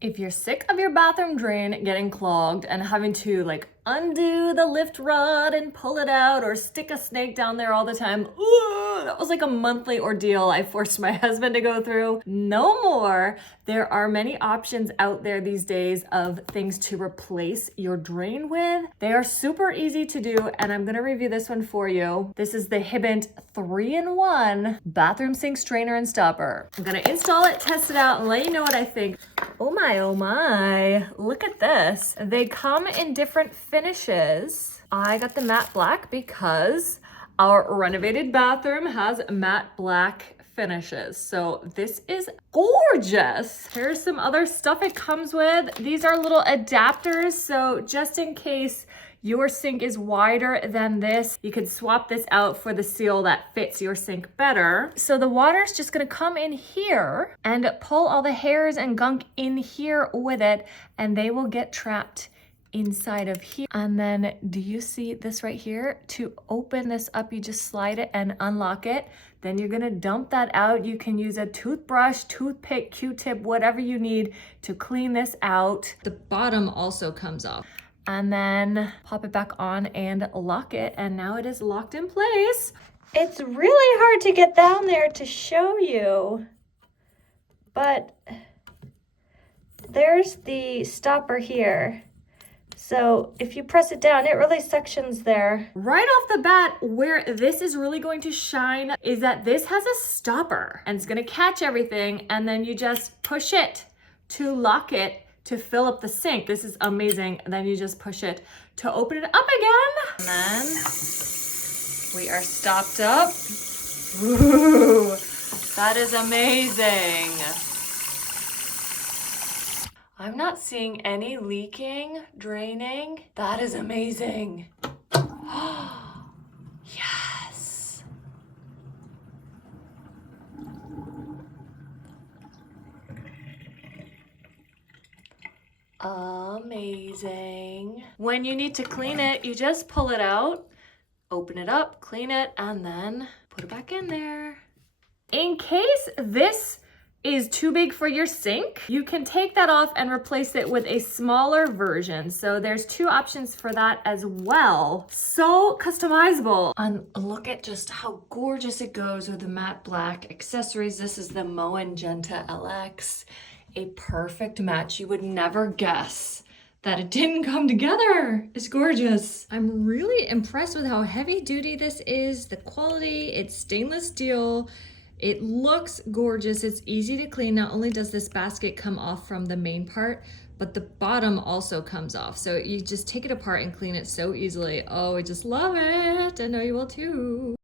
If you're sick of your bathroom drain getting clogged and having to undo the lift rod and pull it out or stick a snake down there all the time, ooh, that was like a monthly ordeal I forced my husband to go through. No more. There are many options out there these days of things to replace your drain with. They are super easy to do, and I'm gonna review this one for you. This is the Hibbent 3-in-1 bathroom sink strainer and stopper. I'm gonna install it, test it out, and let you know what I think. Oh my, look at this. They come in different finishes. I got the matte black because our renovated bathroom has matte black finishes. So this is gorgeous. Here's some other stuff it comes with. These are little adapters. So just in case your sink is wider than this, you could swap this out for the seal that fits your sink better. So the water's just gonna come in here and pull all the hairs and gunk in here with it, and they will get trapped inside of here. And then do you see this right here? To open this up, you just slide it and unlock it. Then you're gonna dump that out. You can use a toothbrush, toothpick, Q-tip, whatever you need to clean this out. The bottom also comes off. And then pop it back on and lock it. And now it is locked in place. It's really hard to get down there to show you, but there's the stopper here. So if you press it down, it really suctions there. Right off the bat, where this is really going to shine is that this has a stopper and it's gonna catch everything, and then you just push it to lock it to fill up the sink. This is amazing. And then you just push it to open it up again. And then we are stopped up. Ooh, that is amazing. I'm not seeing any leaking, draining. That is amazing. Yes. Amazing. When you need to clean it, you just pull it out, open it up, clean it, and then put it back in there. In case this is too big for your sink, you can take that off and replace it with a smaller version. So there's two options for that as well. So customizable. And look at just how gorgeous it goes with the matte black accessories. This is the Moen Genta LX. A perfect match. You would never guess that it didn't come together. It's gorgeous. I'm really impressed with how heavy duty this is, the quality. It's stainless steel. It looks gorgeous. It's easy to clean. Not only does this basket come off from the main part, but the bottom also comes off. So you just take it apart and clean it so easily. Oh, I just love it. I know you will too.